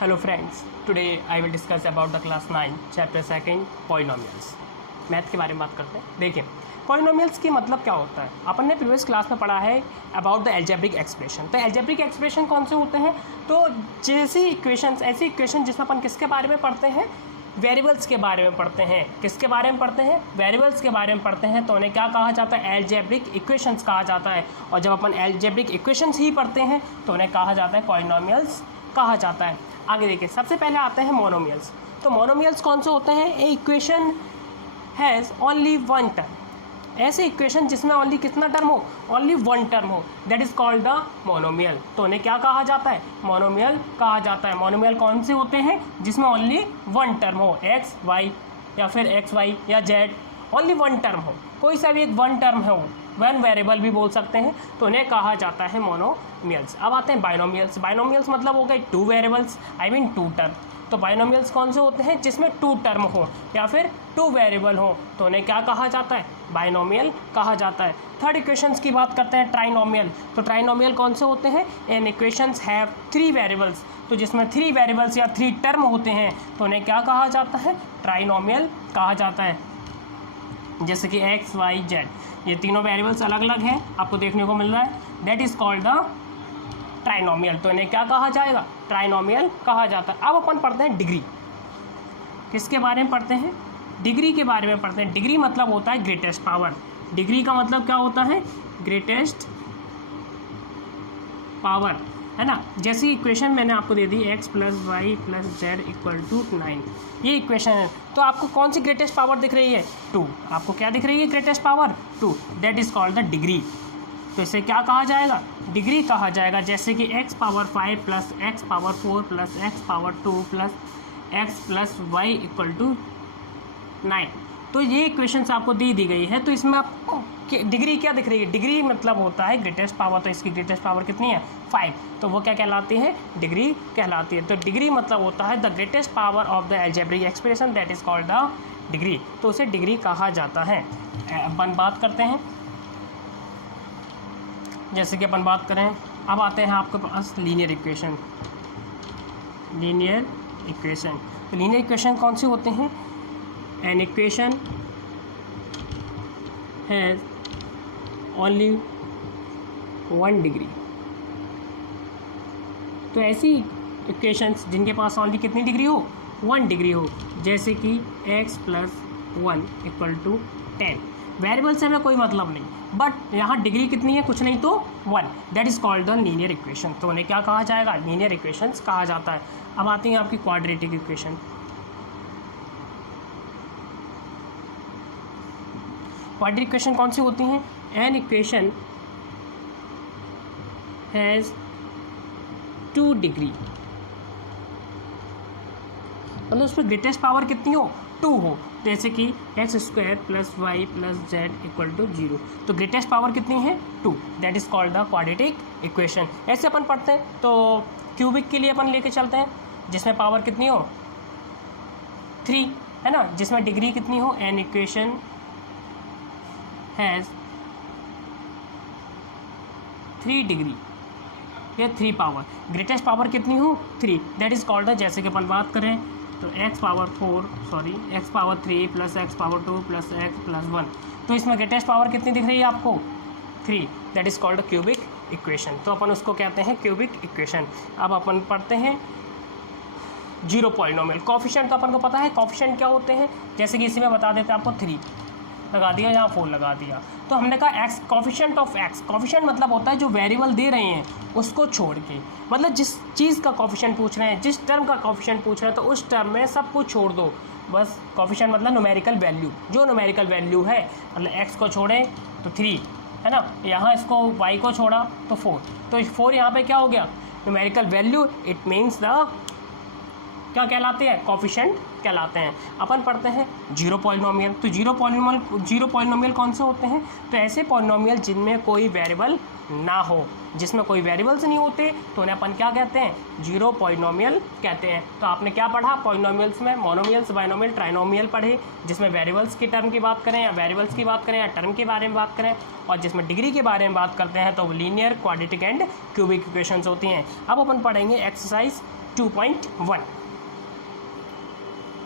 Hello friends, today I will discuss about the class 9 chapter 2 polynomials। Math के बारे में बात करते हैं। देखिए पॉलिनोमियल्स की मतलब क्या होता है, अपन ने प्रीवियस क्लास में पढ़ा है अबाउट द एल्जेब्रिक एक्सप्रेशन। तो एल्जेब्रिक एक्सप्रेशन कौन से होते हैं, तो जैसी इक्वेशंस ऐसी इक्वेशन जिसमें अपन किसके बारे में पढ़ते हैं, वेरिएबल्स के बारे में पढ़ते हैं। किसके बारे में पढ़ते हैं, वेरिएबल्स के बारे में पढ़ते हैं, तो उन्हें क्या कहा जाता है, एल्जेब्रिक इक्वेशंस कहा जाता है। और जब अपन एल्जेब्रिक इक्वेशंस ही पढ़ते हैं तो उन्हें कहा जाता है पॉलिनोमियल्स कहा जाता है। आगे देखिए, सबसे पहले आते हैं मोनोमियल्स। तो मोनोमियल्स कौन से होते हैं, a equation has only one term. ऐसे इक्वेशन जिसमें ओनली कितना टर्म हो, ओनली वन टर्म हो, that is called the monomial. तो उन्हें क्या कहा जाता है, मोनोमियल कहा जाता है। मोनोमियल कौन से होते हैं, जिसमें ओनली वन टर्म हो, एक्स वाई या फिर एक्स वाई या जेड, ओनली वन टर्म हो, कोई सा भी एक वन टर्म हो, वन वेरिएबल भी बोल सकते हैं, तो उन्हें कहा जाता है मोनोमियल्स। अब आते हैं बाइनोमियल्स। बाइनोमियल्स मतलब हो गए two variables, I mean two term. तो बाइनोमियल्स कौन से होते हैं, जिसमें टू टर्म हो या फिर टू वेरिएबल हो, तो उन्हें क्या कहा जाता है, बाइनोमियल कहा जाता है। थर्ड इक्वेशंस की बात करते हैं, ट्राइनोमियल। तो ट्राइनोमियल कौन से होते हैं, an equations have three variables. तो जिसमें थ्री वेरिएबल्स या थ्री टर्म होते हैं तो उन्हें क्या कहा जाता है, ट्राइनोमियल कहा जाता है। जैसे कि एक्स वाई जेड, ये तीनों वेरिएबल्स अलग अलग हैं, आपको देखने को मिल रहा है, that is called the trinomial. तो इन्हें क्या कहा जाएगा, ट्राइनोमियल कहा जाता है। अब अपन पढ़ते हैं डिग्री। किसके बारे में पढ़ते हैं, डिग्री के बारे में पढ़ते हैं। डिग्री मतलब होता है ग्रेटेस्ट पावर। डिग्री का मतलब क्या होता है, ग्रेटेस्ट पावर, है ना। जैसी इक्वेशन मैंने आपको दे दी, x plus y plus z equal to 9, ये इक्वेशन है। तो आपको कौन सी ग्रेटेस्ट पावर दिख रही है, 2। आपको क्या दिख रही है, greatest power 2, that is called the degree. तो इसे क्या कहा जाएगा, डिग्री कहा जाएगा। जैसे कि x power 5 plus x power 4 plus x power 2 plus x plus y equal to 9। तो ये इक्वेशंस आपको दी गई है। तो इसमें आपको डिग्री क्या दिख रही है, डिग्री मतलब होता है ग्रेटेस्ट पावर। तो इसकी ग्रेटेस्ट पावर कितनी है, 5, तो वो क्या कहलाती है, डिग्री कहलाती है। तो डिग्री मतलब होता है the greatest power of the algebraic expression, that is called the degree. तो उसे डिग्री कहा जाता है। अपन बात करते हैं, जैसे कि अपन बात करें, अब आते हैं आपके पास लीनियर इक्वेशन। लीनियर इक्वेशन, तो लीनियर इक्वेशन कौन सी होते हैं, an equation has only one degree. तो ऐसी इक्वेशंस जिनके पास ओनली कितनी डिग्री हो, 1 डिग्री हो। जैसे कि x plus 1 equal to 10। Variable से हमें कोई मतलब नहीं, बट यहाँ डिग्री कितनी है, कुछ नहीं तो 1, that is called the linear equation. तो उन्हें क्या कहा जाएगा, लीनियर इक्वेशंस कहा जाता है। अब आती है आपकी क्वाड्रेटिक इक्वेशन। क्वाड्रेटिक इक्वेशन कौन सी होती हैं, एन इक्वेशन हैज़ 2 डिग्री, मतलब उस पर ग्रेटेस्ट पावर कितनी हो, 2 हो। जैसे कि x square plus y plus z equal to 0। तो ग्रेटेस्ट पावर कितनी है, 2, that is called the quadratic equation. ऐसे अपन पढ़ते हैं। तो क्यूबिक के लिए अपन लेके चलते हैं, जिसमें पावर कितनी हो, 3, है ना, जिसमें डिग्री कितनी हो, एन इक्वेशन हैज़ 3 डिग्री, ये 3 पावर, ग्रेटेस्ट पावर कितनी हो, 3, दैट इज कॉल्ड द, जैसे कि अपन बात करें तो x power 3 plus x power 2 plus x plus 1। तो इसमें ग्रेटेस्ट पावर कितनी दिख रही है आपको, 3, that is called cubic equation. तो अपन उसको कहते हैं क्यूबिक इक्वेशन। अब अपन पढ़ते हैं जीरो पॉलिनोमियल। कोफिशिएंट तो अपन को पता है, कोफिशिएंट क्या होते हैं, जैसे कि इसी में बता देते हैं आपको, 3 लगा दिया, यहाँ 4 लगा दिया। तो हमने कहा x, coefficient of x. Coefficient मतलब होता है जो वेरिएबल दे रहे हैं उसको छोड़ के, मतलब जिस चीज़ का कोफिशिएंट पूछ रहे हैं, जिस टर्म का कोफिशिएंट पूछ रहे हैं, तो उस टर्म में सब कुछ छोड़ दो बस। कोफिशिएंट मतलब न्यूमेरिकल वैल्यू, जो न्यूमेरिकल वैल्यू है, मतलब एक्स को छोड़े तो 3, है ना, यहाँ इसको वाई को छोड़ा तो 4। तो 4 यहाँ पे क्या हो गया, numerical value, it means the क्या कहलाते हैं, कोफिशिएंट कहलाते हैं। अपन पढ़ते हैं जीरो पॉलिनोमियल, तो जीरो पॉलिनोमियल कौन से होते हैं, तो ऐसे पॉलिनोमियल जिनमें कोई वेरिएबल ना हो, जिसमें कोई वेरिएबल्स नहीं होते तो उन्हें अपन क्या कहते हैं, जीरो पॉलिनोमियल कहते हैं। तो आपने क्या पढ़ा पॉलिनोमियल्स में, मोनोमियल्स, बाइनोमियल, ट्राइनोमियल पढ़े, जिसमें वेरिएबल्स की टर्म की बात करें या वेरिएबल्स की बात करें या टर्म के बारे में बात करें, और जिसमें डिग्री के बारे में बात करते हैं तो वो linear, quadratic and cubic equations होती हैं। अब अपन पढ़ेंगे एक्सरसाइज 2.1।